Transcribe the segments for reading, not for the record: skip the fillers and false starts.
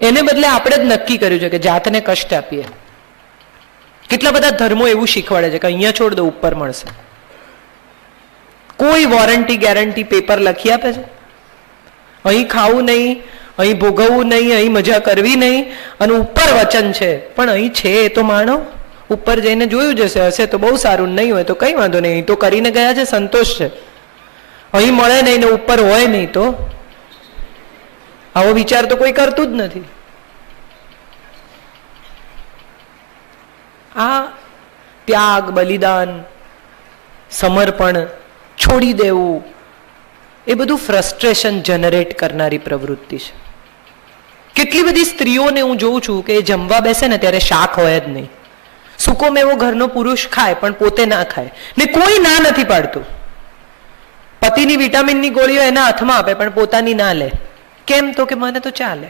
એને બદલે આપણે જ નક્કી કર્યું છે કે જાતને કષ્ટ આપીએ. કેટલા બધા ધર્મો એવું શીખવાડે છે કે અહીંયા છોડ દો ઉપર મળશે. કોઈ વોરંટી ગેરંટી પેપર લખી આપે છે? અહીં ખાવું નહીં, અહીં ભોગવવું નહીં, અહીં મજા કરવી નહીં, અને ઉપર વચન છે. પણ અહીં છે એ તો માનો. ઉપર જઈને જોયું જશે, હશે તો બહુ સારું, નહીં હોય તો કઈ વાંધો નહીં, અહીં તો કરીને ગયા છે, સંતોષ છે. અહીં મળે નહીં ને ઉપર હોય નહીં તો આવો વિચાર તો કોઈ કરતું જ નથી. આ ત્યાગ, બલિદાન, સમર્પણ, છોડી દેવું, એ બધું ફ્રસ્ટ્રેશન જનરેટ કરનારી પ્રવૃત્તિ છે. કેટલી બધી સ્ત્રીઓને હું જોઉં છું કે જમવા બેસે ને ત્યારે શાક હોય જ નહીં. સૂકો મેવો ઘરનો પુરુષ ખાય પણ પોતે ના ખાય, ને કોઈ ના નથી પાડતું. પતિની વિટામિનની ગોળીઓ એના હાથમાં આપે પણ પોતાની ના લે. કેમ? તો કે મને તો ચાલે.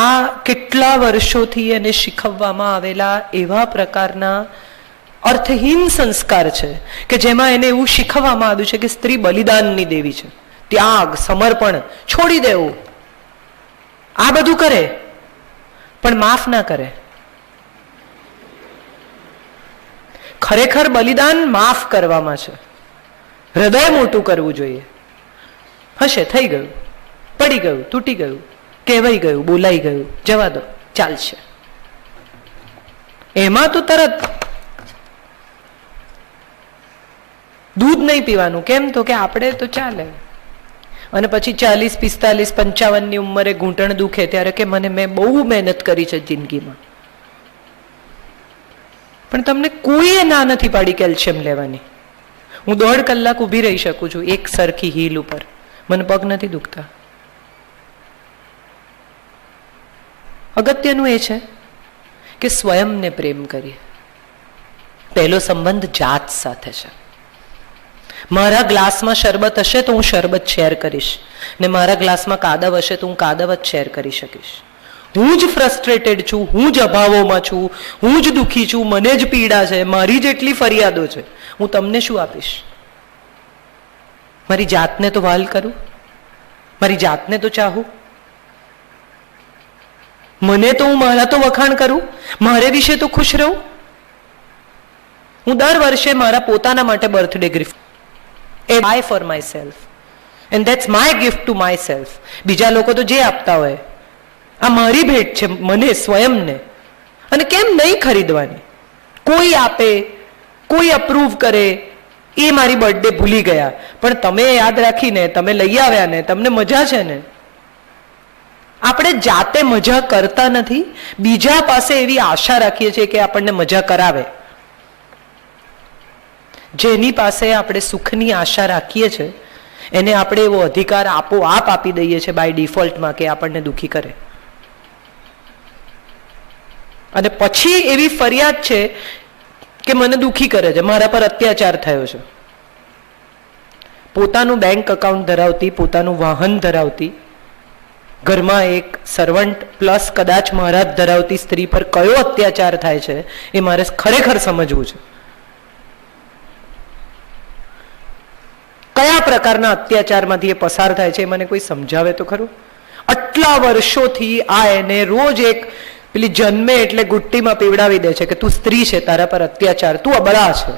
આ કેટલા વર્ષોથી એને શીખવવામાં આવેલા એવા પ્રકારના અર્થહીન સંસ્કાર છે કે જેમાં એને એવું શીખવવામાં આવ્યું છે કે સ્ત્રી બલિદાનની દેવી છે. ત્યાગ, સમર્પણ, છોડી દેવું, આ બધું કરે પણ માફ ના કરે. ખરેખર બલિદાન માફ કરવામાં છે. હૃદય મોટું કરવું જોઈએ. હશે, થઈ ગયું, પડી ગયું, તૂટી ગયું, કહેવાઈ ગયું, બોલાઈ ગયું, જવા દો, ચાલશે. એમાં તો તરત દૂધ નહીં પીવાનું. કેમ? તો કે આપણે તો ચાલે. અને પછી 40, 45, 55 ઉંમરે ઘૂંટણ દુખે ત્યારે કે મેં બહુ મહેનત કરી છે જિંદગીમાં. પણ તમને કોઈએ ના નથી પાડી કેલ્શિયમ લેવાની. હું 1.5 કલાક ઊભી રહી શકું છું એક સરખી હીલ ઉપર, મને પગ નથી દુખતા. અગત્યનું એ છે કે સ્વયંને પ્રેમ કરીએ. પહેલો સંબંધ જાત સાથે છે. મારા ગ્લાસમાં શરબત હશે તો હું શરબત શેર કરીશ, ને મારા ગ્લાસમાં કાદવ હશે તો હું કાદવ જ શેર કરી શકીશ. હું જ ફ્રસ્ટ્રેટેડ છું, હું જ અભાવોમાં છું, હું જ દુઃખી છું, મને જ પીડા છે, મારી જેટલી ફરિયાદો છે, હું તમને શું આપીશ? મારી જાતને તો વાલ કરું, મારી જાતને તો ચાહું, મને તો હું મારા તો વખાણ કરું, મારે વિશે તો ખુશ રહું. હું દર વર્ષે મારા પોતાના માટે birthday gift buy for myself and that's my gift to myself. બીજા લોકો તો જે આપતા હોય, આ મારી ભેટ છે મને સ્વયંને. અને કેમ નહીં ખરીદવાની? કોઈ આપે, કોઈ અપ્રૂવ કરે, એ મારી બર્થડે ભૂલી ગયા, પણ તમે યાદ રાખીને તમે લઈ આવ્યા ને, તમને મજા છે ને. આપણે જાતે મજા કરતા નથી, બીજા પાસે એવી આશા રાખીએ છીએ કે આપણને મજા કરાવે. જેની પાસે આપણે સુખની આશા રાખીએ છીએ એને આપણે એવો અધિકાર આપોઆપ આપી દઈએ છીએ બાય ડિફોલ્ટમાં કે આપણને દુઃખી કરે. અને પછી એવી ફરિયાદ છે કે મને દુઃખી કરે છે, મારા પર અત્યાચાર થયો છે. પોતાનું બેંક એકાઉન્ટ ધરાવતી, પોતાનું વાહન ધરાવતી, ઘરમાં એક સર્વન્ટ પ્લસ કદાચ મહારાજ ધરાવતી સ્ત્રી પર કયો અત્યાચાર થાય છે એ મારે ખરેખર સમજવું છે. કયા પ્રકારના અત્યાચારમાંથી એ પસાર થાય છે એ મને કોઈ સમજાવે તો ખરું. આટલા વર્ષોથી આ એને રોજ એક પેલી જન્મે એટલે ગુટ્ટીમાં પીવડાવી દે છે કે તું સ્ત્રી છે, તારા પર અત્યાચાર, તું અબળા છે.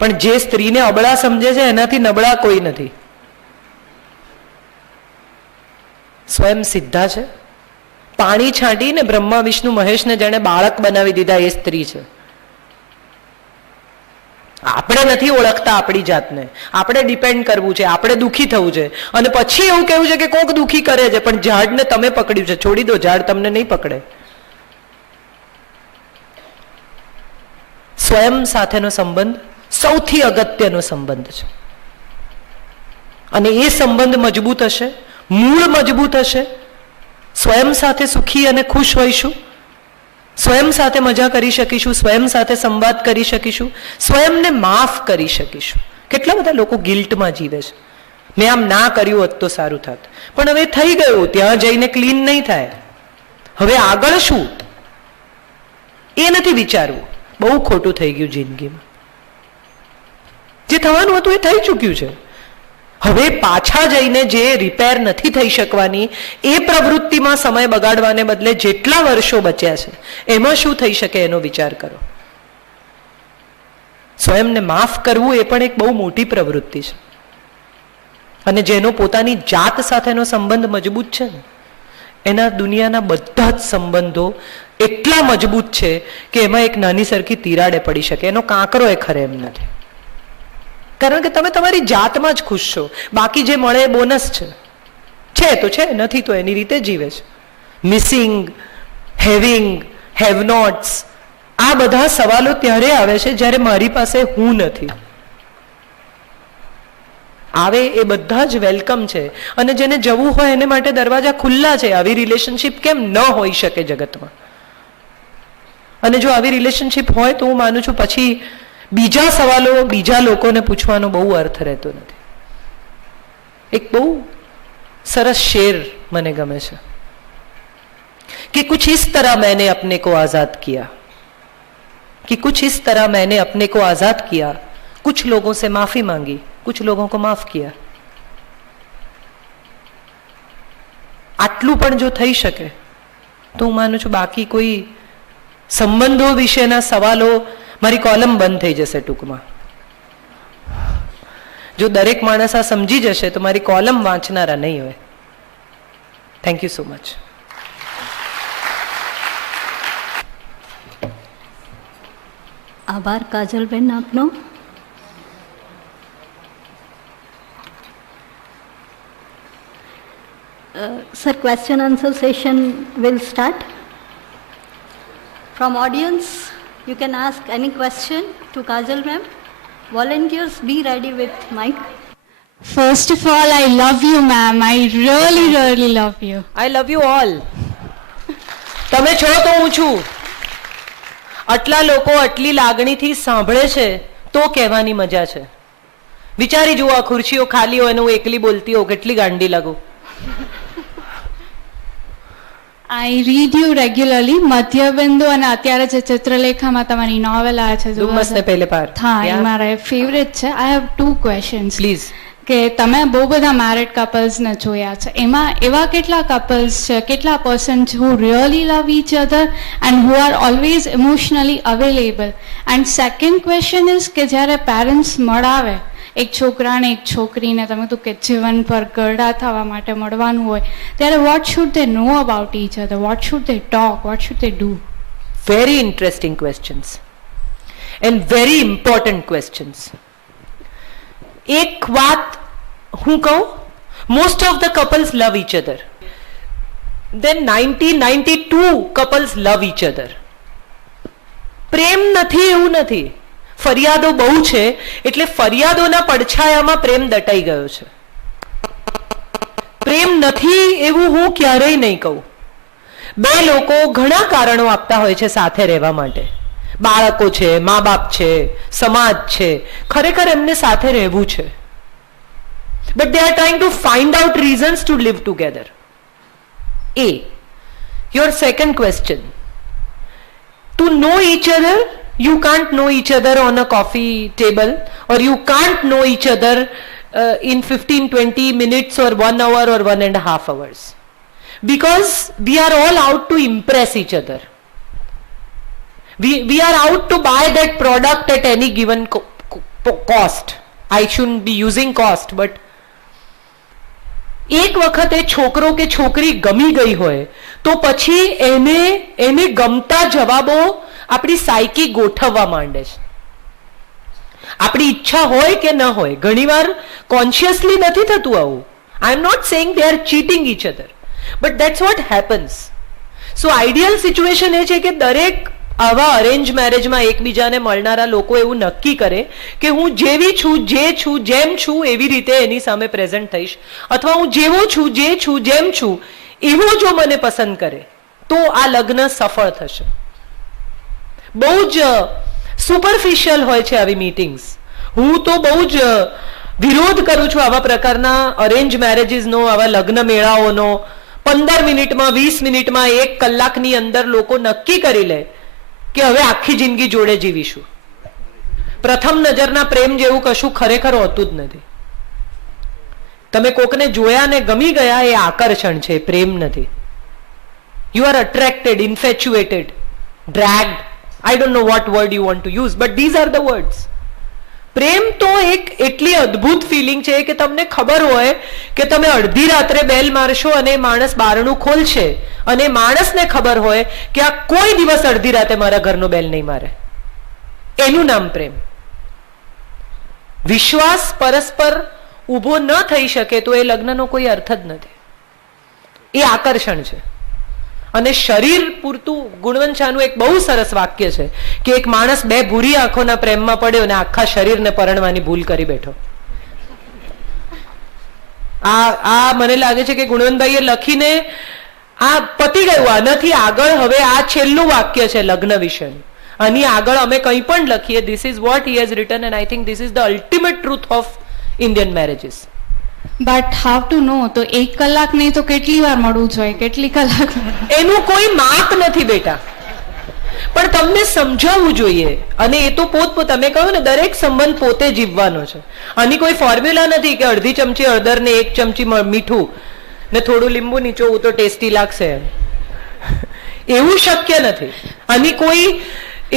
પણ જે સ્ત્રીને અબળા સમજે છે એનાથી નબળા કોઈ નથી. સ્વયં સિદ્ધા છે. પાણી છાંટીને બ્રહ્મા વિષ્ણુ મહેશને જેણે બાળક બનાવી દીધા એ સ્ત્રી છે. આપણે નથી ઓળખતા આપણી જાતને, આપણે ડિપેન્ડ કરવું છે, આપણે દુઃખી થવું છે, અને પછી એવું કહેવું છે કે કોક દુઃખી કરે છે, પણ ઝાડને તમે પકડ્યું છે, છોડી દો, ઝાડ તમને નહીં પકડે. સ્વયં સાથેનો સંબંધ સૌથી અગત્યનો સંબંધ છે. અને એ સંબંધ મજબૂત હશે, મૂળ મજબૂત હશે, સ્વયં સાથે સુખી અને ખુશ હોઈશું, સ્વયં સાથે મજા કરી શકીશું, સ્વયં સાથે સંવાદ કરી શકીશું, સ્વયંને માફ કરી શકીશું. કેટલા બધા લોકો ગિલ્ટમાં જીવે છે, મેં આમ ના કર્યું હોત તો સારું થાત, પણ હવે થઈ ગયું, ત્યાં જઈને ક્લીન નહીં થાય, હવે આગળ શું એ નથી વિચારવું. બહુ ખોટું થઈ ગયું જિંદગીમાં. જે થવાનું હતું એ થઈ ચૂક્યું છે. હવે પાછા જઈને જે રિપેર નથી થઈ શકવાની એ પ્રવૃત્તિમાં સમય બગાડવાને બદલે જેટલા વર્ષો બચ્યા છે એમાં શું થઈ શકે એનો વિચાર કરો. સ્વયંને માફ કરવું એ પણ એક બહુ મોટી પ્રવૃત્તિ છે, અને જેનો પોતાની જાત સાથેનો સંબંધ મજબૂત છે ને, એના દુનિયાના બધા જ સંબંધો એટલા મજબૂત છે કે એમાં એક નાની સરખી તિરાડે પડી શકે, એનો કાંકરો એ ખરે એમ નથી. કારણ કે તમે તમારી જાતમાં જ ખુશ છો, બાકી જે મળે એ બોનસ છે તો છે, નથી તો એની રીતે જીવે છે. મિસિંગ, હેવિંગ, હેવ નોટ્સ, આ બધા સવાલો ત્યારે આવે છે જ્યારે મારી પાસે હું નથી. આવે એ બધા જ વેલકમ છે, અને જેને જવું હોય એને માટે દરવાજા ખુલ્લા છે. આવી રિલેશનશિપ કેમ ન હોઈ શકે જગતમાં? અને જો આવી રિલેશનશિપ હોય તો હું માનું છું પછી બીજા સવાલો બીજા લોકોને પૂછવાનો બહુ અર્થ રહેતો નથી. એક બહુ સરસ શેર મને ગમે છે कि कुछ इस तरह मैंने अपने को आजाद किया, कि कुछ इस तरह मैंने अपने को आजाद किया, कुछ लोगों से माफी मांगी, कुछ लोगों को माफ किया. આટલું પણ જો થઈ શકે તો હું માનું છું બાકી કોઈ સંબંધો વિશેના સવાલો, મારી કોલમ બંધ થઈ જશે ટૂંકમાં. જો દરેક માણસ આ સમજી જશે તો મારી કોલમ વાંચનારા નહીં હોય. Thank you so much. આભાર કાજલબેન આપનો. Sir, question answer session will start. From audience, you can ask any question to Kajal ma'am. Volunteers, be ready with mic. First of all, I love you, ma'am. I really, really love you. I love you all. તમે છો તો હું છું. આટલા લોકો આટલી લાગણીથી સાંભળે છે તો કહેવાની મજા છે. વિચારી જુઓ, આ ખુરશીઓ ખાલી હોય ને હું એકલી બોલતી હોઉં, કેટલી ગાંડી લાગુ. I read you regularly. મધ્યબિંદુ અને અત્યારે જે ચિત્રલેખામાં તમારી નોવેલ આવે છે ડુમ્મસ ને પહેલે પાર, હા, એ મારા ફેવરેટ છે. I have 2 questions. પ્લીઝ. કે તમે બહુ બધા મેરિડ કપલ્સને જોયા છે, એમાં એવા કેટલા કપલ્સ છે, કેટલા persons who really love each other and who are always emotionally available? And second question is કે જ્યારે પેરેન્ટ્સ મળાવે એક છોકરાને એક છોકરીને, તમે તો કે જીવન પર ગરડા થવા માટે મળવાનું હોય, ત્યારે what should they know about each other? What should they talk? What should they do? Very interesting questions and very important questions. એક વાત હું કહું, most of the couples love each other. Then 92 couples love each other. પ્રેમ નથી એવું નથી, ફરિયાદો બહુ છે એટલે ફરિયાદોના પડછાયામાં પ્રેમ દટાઈ ગયો છે. પ્રેમ નથી એવું હું ક્યારેય નહીં કહું. બે લોકો ઘણા કારણો આપતા હોય છે સાથે રહેવા માટે. બાળકો છે, મા બાપ છે, સમાજ છે, ખરેખર એમને સાથે રહેવું છે. But they are trying to find out reasons to live together. A. Your second question. To know each other, you can't know each other on a coffee table, or you can't know each other in 15-20 minutes or 1 hour or 1.5 hours. Because we are all out to impress each other. We are out to buy that product at any given cost. I shouldn't be using cost, but એક વખતે છોકરો કે છોકરી ગમી ગઈ હોય તો પછી એને ગમતા જવાબો આપણી સાયકી ગોઠવવા માંડે છે. આપણી ઈચ્છા હોય કે ન હોય, ઘણીવાર કોન્શિયસલી નથી થતું આવું. I am not saying they are cheating each other, but that's what happens. So ideal situation એ છે કે દરેક આવા અરેન્જ મેરેજમાં એકબીજાને મળનારા લોકો એવું નક્કી કરે કે હું જેવી છું, જે છું, જેમ છું એવી રીતે એની સામે પ્રેઝન્ટ થઈશ, અથવા હું જેવો છું, જે છું, જેમ છું એવો જો મને પસંદ કરે તો આ લગ્ન સફળ થશે. બહુ જ સુપરફિશિયલ હોય છે આવી મીટિંગ્સ. હું તો બહુ જ વિરોધ કરું છું આવા પ્રકારના અરેન્જ મેરેજીસનો, આવા લગ્ન મેળાઓનો. 15 મિનિટમાં, 20 મિનિટમાં, 1 કલાકની અંદર લોકો નક્કી કરી લે કે હવે આખી જિંદગી જોડે જીવીશું. પ્રથમ નજરના પ્રેમ જેવું કશું ખરેખર હોતું જ નથી. તમે કોકને જોયા ને ગમી ગયા એ આકર્ષણ છે, પ્રેમ નથી. You are attracted, infatuated, dragged. I don't know what word you want to use, but these are the words. પ્રેમ તો એક એટલી અદ્ભુત ફિલિંગ છે કે તમને ખબર હોય કે તમે અડધી રાત્રે બેલ મારશો અને માણસ બારણું ખોલશે, અને માણસને ખબર હોય કે આ કોઈ દિવસ અડધી રાતે મારા ઘરનો બેલ નહીં મારે. એનું નામ પ્રેમ. વિશ્વાસ પરસ્પર ઊભો ન થઈ શકે તો એ લગ્નનો કોઈ અર્થ જ નથી. એ આકર્ષણ છે. અને શરીર પૂરતું, ગુણવંત શાહનું એક બહુ સરસ વાક્ય છે કે એક માણસ બે ભૂરી આંખોના પ્રેમમાં પડ્યો અને આખા શરીરને પરણવાની ભૂલ કરી બેઠો. આ મને લાગે છે કે ગુણવંતભાઈએ લખીને આ પતી ગયું. આનાથી આગળ હવે આ છેલ્લું વાક્ય છે લગ્ન વિશેનું. આની આગળ અમે કંઈ પણ લખીએ, this is what he has written, and I think this is the ultimate truth of Indian marriages. But how to know, તો 1 કલાક નહીં તો કેટલી વાર મળવું જોઈએ, કેટલી કલાક? એનું કોઈ માપ નથી બેટા, પણ તમને સમજાવવું જોઈએ. અને એ તો તમે કહ્યું ને, દરેક સંબંધ પોતે જીવવાનો છે. આની કોઈ ફોર્મ્યુલા નથી કે અડધી ચમચી હળદર ને 1 ચમચી મીઠું ને થોડું લીંબુ નીચોવું તો ટેસ્ટી લાગશે. એવું શક્ય નથી. આની કોઈ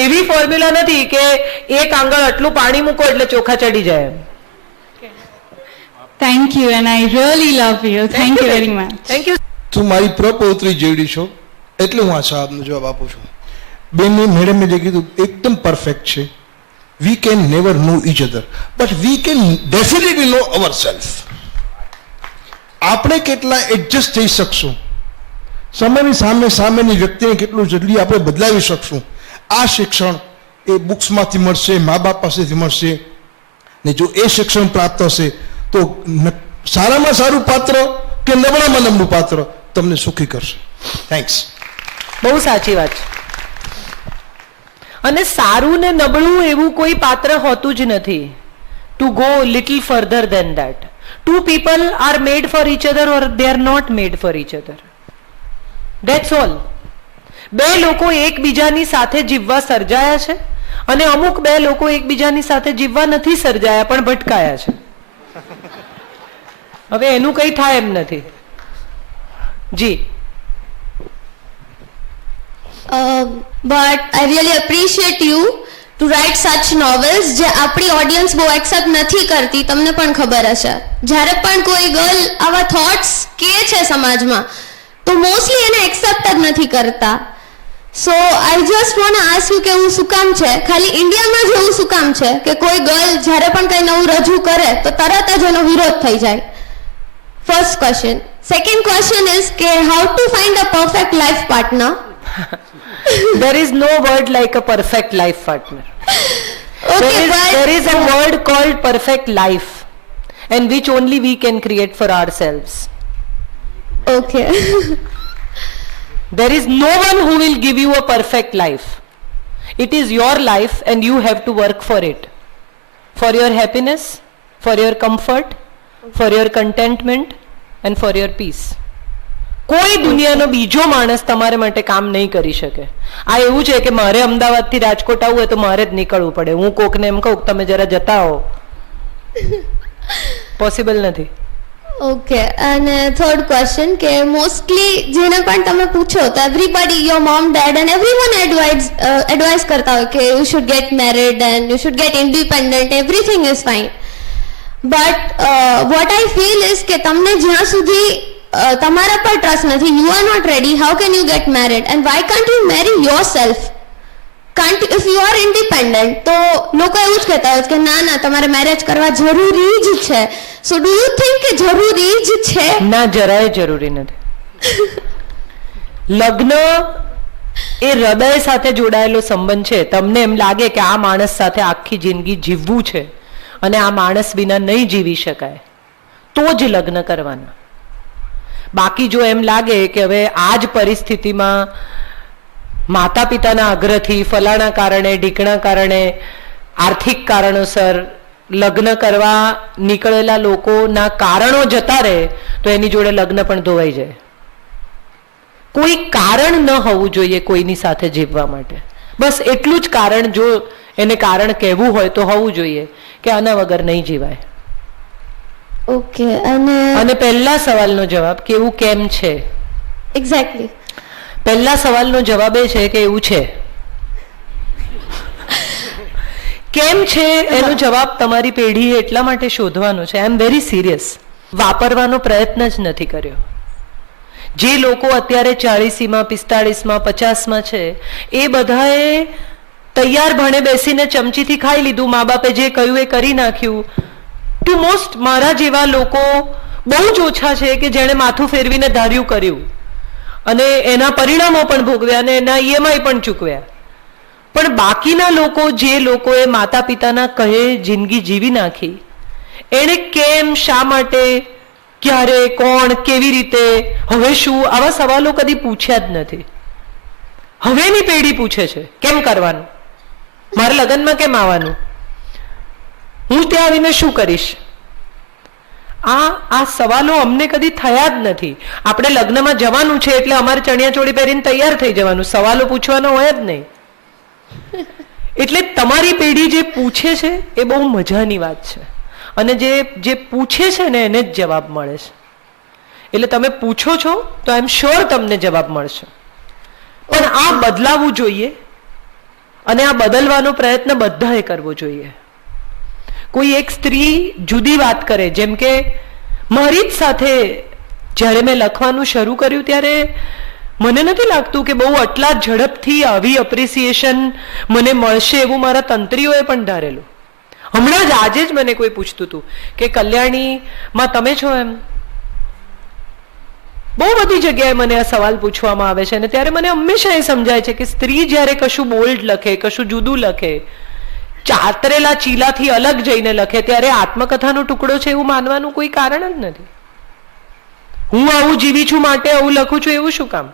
એવી ફોર્મ્યુલા નથી કે એક આંગળ આટલું પાણી મૂકો એટલે ચોખા ચડી જાય. Thank you, and I really love you. Thank you very much. Thank you. તું મારી પ્રપૌત્રી જેવડી છો એટલે હું આ સાહેબનો જવાબ આપું છું. બેનને મેડમે જે કીધું એકદમ પરફેક્ટ છે. We can never know each other, but we can definitely know ourself. આપણે કેટલા એડજસ્ટ થઈ શકશું, સમયની સામેની વ્યક્તિને કેટલું જલ્દી આપણે બદલાવી શકશું, આ શિક્ષણ એ બુક્સમાંથી મળશે, મા બાપ પાસેથી મળશે. ને જો એ શિક્ષણ પ્રાપ્ત હશે તો સારામાં સારું પાત્ર કે નબળામાં નબળું પાત્ર તમને સુખી કરશે. થેન્ક્સ. બહુ સાચી વાત છે. અને સારું ને નબળું એવું કોઈ પાત્ર હોતું જ નથી. To go little further than that. Two people are made for each other or they are not made for each other. That's all. બે લોકો એકબીજાની સાથે જીવવા સર્જાયા છે, અને અમુક બે લોકો એકબીજાની સાથે જીવવા નથી સર્જાયા પણ ભટકાયા છે. હવે એનું કંઈ થાય એમ નથી. જી. But I really appreciate you to write such novels જે આપણી ઓડિયન્સ બહુ એક્સેપ્ટ નથી કરતી. તમને પણ ખબર હશે, જ્યારે પણ કોઈ ગર્લ આવા થોટ્સ કહે છે સમાજમાં તો મોસ્ટલી એને એક્સેપ્ટ જ નથી કરતા. So I just want ask you કે એવું શું કામ છે, ખાલી ઇન્ડિયામાં જ એવું શું કામ છે કે કોઈ ગર્લ જ્યારે પણ કંઈ નવું રજૂ કરે તો તરત જ એનો વિરોધ થઈ જાય? First question. Second question is કે how to find a perfect life partner? There is no word like a perfect life partner. Okay, there is a word called perfect life, and which only we can create for ourselves. Okay. There is no one who will give you a perfect life. It is your life and you have to work for it. For your happiness, for your comfort, for your contentment and for your peace. કોઈ દુનિયાનો બીજો માણસ તમારા માટે કામ નહીં કરી શકે. આ એવું છે કે મારે અમદાવાદથી રાજકોટ આવવું હોય તો મારે જ નીકળવું પડે. હું કોકને એમ કહું તમે જરા જતા હો, પોસિબલ નથી. ઓકે. અને થર્ડ ક્વેશ્ચન કે મોસ્ટલી જેને પણ તમે પૂછો તો everybody, your mom, dad and everyone advice કરતા હોય કે you should get married and you should get independent, everything is fine. But what I feel is કે તમને જ્યાં સુધી તમારા પર ટ્રસ્ટ નથી, you are not ready, how can you get married? And why can't you marry yourself? If you are independent તો લોકો એવું જ કહેતા હોય કે ના ના તમારે મેરેજ કરવા જરૂરી જ છે. સો ડુ યુ થિંક કે જરૂરી જ છે? ના, જરાય જરૂરી નથી. લગ્ન એ હૃદય સાથે જોડાયેલો સંબંધ છે. તમને એમ લાગે કે આ માણસ સાથે આખી જિંદગી જીવવું છે અને આ માણસ વિના નહીં જીવી શકાય તો જ લગ્ન કરવાના. બાકી જો એમ લાગે કે હવે આ જ પરિસ્થિતિમાં માતા પિતાના આગ્રહથી, ફલાણા કારણે, ઢીકણા કારણે, આર્થિક કારણોસર લગ્ન કરવા નીકળેલા લોકોના કારણો જતા રહે તો એની જોડે લગ્ન પણ ધોવાઈ જાય. કોઈ કારણ ન હોવું જોઈએ કોઈની સાથે જીવવા માટે. બસ એટલું જ કારણ, જો એને કારણ કહેવું હોય તો હોવું જોઈએ કે આના વગર નહીં જીવાય. ઓકે અને અને પહેલા સવાલનો જવાબ કે એવું કેમ છે, એક્ઝેક્ટલી પહેલા સવાલનો જવાબ એ છે કે એવું છે. કેમ છે એનો જવાબ તમારી પેઢીએ એટલા માટે શોધવાનો છે. આઈ એમ વેરી સિરિયસ. વાપરવાનો પ્રયત્ન જ નથી કર્યો. જે લોકો અત્યારે 40માં 45માં 50માં છે એ બધાએ તૈયાર ભણે બેસીને ચમચીથી ખાઈ લીધું, મા બાપે જે કહ્યું એ કરી નાખ્યું. ટુ મોસ્ટ મારા જેવા લોકો બહુ જ ઓછા છે કે જેણે માથું ફેરવીને ધાર્યું કર્યું અને એના પરિણામો પણ ભોગવ્યા અને એના EMI પણ ચૂકવ્યા. પણ બાકીના લોકો, જે લોકોએ માતા પિતાના કહે જિંદગી જીવી નાખી, એણે કેમ, શા માટે, ક્યારે, કોણ, કેવી રીતે, હવે શું, આવા સવાલો કદી પૂછ્યા જ નથી. હવેની પેઢી પૂછે છે કેમ કરવાનું, મારે લગ્નમાં કેમ આવવાનું, હું ત્યાં આવીને શું કરીશ. આ સવાલો અમને કદી થયા જ નથી. આપણે લગ્નમાં જવાનું છે એટલે અમારે ચણિયા ચોળી પહેરીને તૈયાર થઈ જવાનું, સવાલો પૂછવાનો હોય જ નહીં. એટલે તમારી પેઢી જે પૂછે છે એ બહુ મજાની વાત છે અને જે પૂછે છે ને એને જ જવાબ મળે છે. એટલે તમે પૂછો છો તો આઈ એમ શ્યોર તમને જવાબ મળશે. પણ આ બદલાવવું જોઈએ અને આ બદલવાનો પ્રયત્ન બધાએ કરવો જોઈએ. કોઈ એક સ્ત્રી જુદી વાત કરે, જેમ કે મારી જ સાથે જ્યારે મેં લખવાનું શરૂ કર્યું ત્યારે મને નથી લાગતું કે બહુ આટલા ઝડપથી આવી એપ્રિસિએશન મને મળશે એવું મારા તંત્રીઓએ પણ ધારેલું. હમણાં જ આજે જ મને કોઈ પૂછતું હતું કે કલ્યાણીમાં તમે છો એમ. બહુ બધી જગ્યાએ મને આ સવાલ પૂછવામાં આવે છે અને ત્યારે મને હંમેશા એ સમજાય છે કે સ્ત્રી જ્યારે કશું બોલ્ડ લખે, કશું જુદું લખે, ચાતરેલા ચીલાથી અલગ જઈને લખે, ત્યારે આત્મકથાનો ટુકડો છે એવું માનવાનું કોઈ કારણ જ નથી. હું આવું જીવી છું માટે આવું લખું છું એવું શું કામ.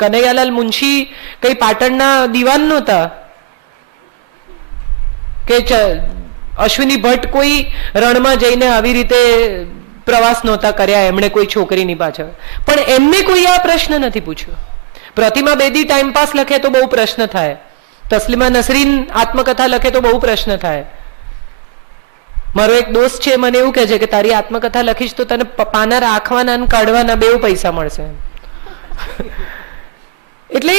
કનૈયાલાલ મુનશી કઈ પાટણના દીવાન નહોતા કે અશ્વિની ભટ્ટ કોઈ રણમાં જઈને આવી રીતે પ્રવાસ નહોતા કર્યા એમણે કોઈ છોકરીની પાછળ, પણ એમને કોઈ આ પ્રશ્ન નથી પૂછ્યો. પ્રતિમા બેદી ટાઈમ પાસ લખે તો બહુ પ્રશ્ન થાય, તસ્લીમા નસરીન આત્મકથા લખે તો બહુ પ્રશ્ન થાય. મારો એક દોસ્ત છે મને એવું કહે છે કે તારી આત્મકથા લખીશ તો તને પાના રાખવાના અને કાઢવાના બેઉ પૈસા મળશે. એટલે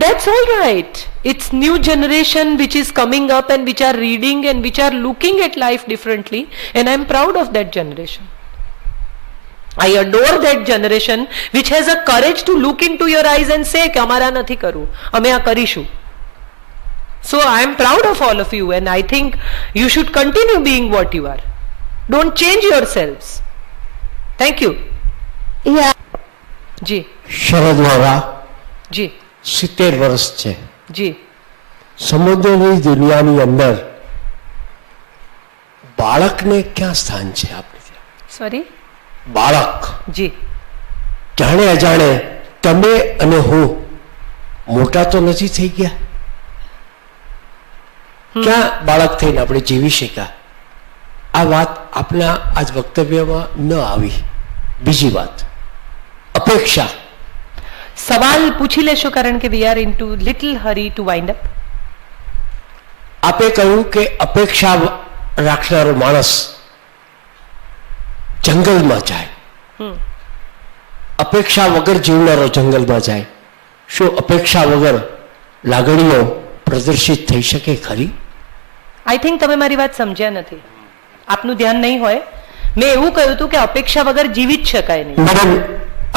that's all right. It's new generation which is coming up and which are reading and which are looking at life differently, and I'm proud of that generation. I adore that generation which has a courage to look into your eyes and say કે અમારા નથી કરવું, અમે આ કરીશું. So I am proud of all of you and I think you should continue being what you are. Don't change yourselves. Thank you. યા જી શરદ વોરા જી 70 વર્ષ છે. જી સમુદ્રની દુનિયાની અંદર બાળકને ક્યાં સ્થાન છે આપણે ત્યાં? સોરી બાળક જી જાણે અજાણે તમે અને હું મોટા તો નથી થઈ ગયા, ક્યાં બાળક થઈને આપણે જીવી શક્યા? આ વાત આપણા આજ વક્તવ્યમાં ન આવી. બીજી વાત, અપેક્ષા. સવાલ પૂછી લેશો કારણ કે we are into little hurry to wind up. આપે કહ્યું કે અપેક્ષા રાખનારો માણસ જંગલમાં જાય, અપેક્ષા વગર જીવનારો જંગલમાં જાય. શું અપેક્ષા વગર લાગણીઓ પ્રદર્શિત થઈ શકે ખરી? આઈ થિંક તમે મારી વાત સમજ્યા નથી, આપનું ધ્યાન નહીં હોય. મેં એવું કહ્યું હતું કે અપેક્ષા વગર જીવી જ શકાય નહીં. મેડમ,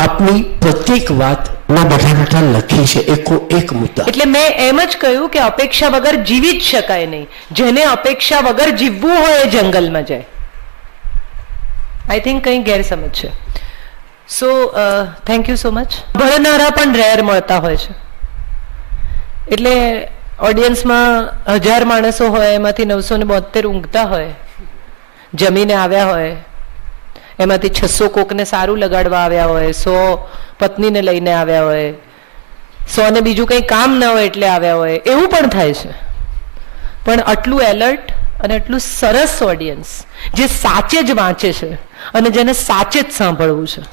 આપની પ્રત્યેક વાત મેં બધા લખી છે, એકો એક મુદ્દા. એટલે મેં એમ જ કહ્યું કે અપેક્ષા વગર જીવી જ શકાય નહીં. જેને અપેક્ષા વગર જીવવું હોય એ જંગલમાં જાય. આઈ થિંક કંઈ ગેરસમજ છે. So thank you so much. ભણનારા પણ રેર મળતા હોય છે. એટલે ઓડિયન્સમાં 1000 માણસો હોય એમાંથી 972 ઊંઘતા હોય, જમીને આવ્યા હોય, એમાંથી 600 કોકને સારું લગાડવા આવ્યા હોય, 100 પત્નીને લઈને આવ્યા હોય, 100 ને બીજું કંઈ કામ ના હોય એટલે આવ્યા હોય, એવું પણ થાય છે. પણ આટલું એલર્ટ અને આટલું સરસ ઓડિયન્સ જે સાચે જ વાંચે છે અને જેને સાચે જ સાંભળવું છે,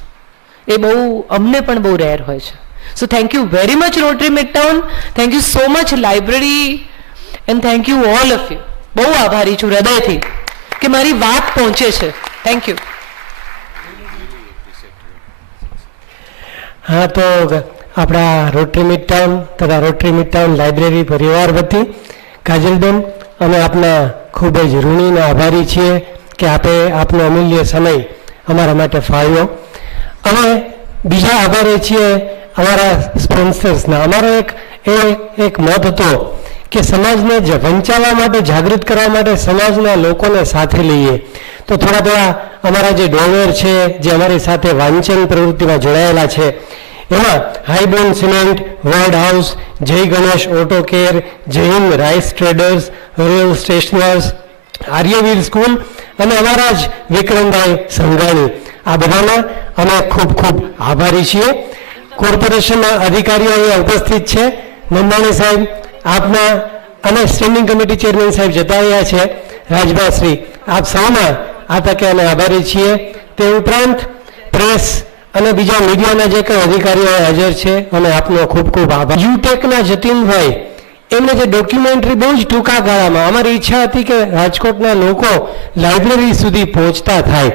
એ બહુ અમને પણ બહુ રેર હોય છે. So thank you very much Rotary Midtown, thank you so much library, and thank you all of you. બહુ આભારી છું હૃદયથી કે મારી વાત પહોંચે છે. Thank you. હા, તો આપણા રોટરી મિડ ટાઉન તથા રોટરી મિડ ટાઉન લાઇબ્રેરી પરિવાર વતી કાજલબેન અમે આપના ખૂબ જ ઋણી અને આભારી છીએ કે આપે આપનો અમૂલ્ય સમય અમારા માટે ફાળવ્યો. અમે બીજા આભારી છીએ અમારા સ્પોન્સર્સના. અમારો એક મત હતો કે સમાજને વંચાવવા માટે, જાગૃત કરવા માટે સમાજના લોકોને સાથે લઈએ. તો થોડા અમારા જે ડોનર છે, જે અમારી સાથે વાંચન પ્રવૃત્તિમાં જોડાયેલા છે, એમાં હાઈબોન સિમેન્ટ, વર્ડ હાઉસ, જય Ganesh auto care, Jai Hind rice traders, royal stationers, Aryaveer school અને અમારા જ વિક્રમભાઈ સંઘાણી, આ બધાના અમે ખૂબ ખૂબ આભારી છીએ. કોર્પોરેશનના અધિકારીઓ અહીંયા ઉપસ્થિત છે. નંદાણી સાહેબ આપના અને સ્ટેન્ડિંગ કમિટી ચેરમેન સાહેબ જતા રહ્યા છે, રાજભાશ્રી, આપ સૌના આ તકે અમે આભારી છીએ. તે ઉપરાંત પ્રેસ અને બીજા મીડિયાના જે કંઈ અધિકારીઓ હાજર છે, અમે આપનો ખૂબ ખૂબ આભાર. યુટેકના જતીનભાઈ, એમને જે ડોક્યુમેન્ટરી બહુ જ ટૂંકા ગાળામાં, અમારી ઈચ્છા હતી કે રાજકોટના લોકો લાઇબ્રેરી સુધી પહોંચતા થાય,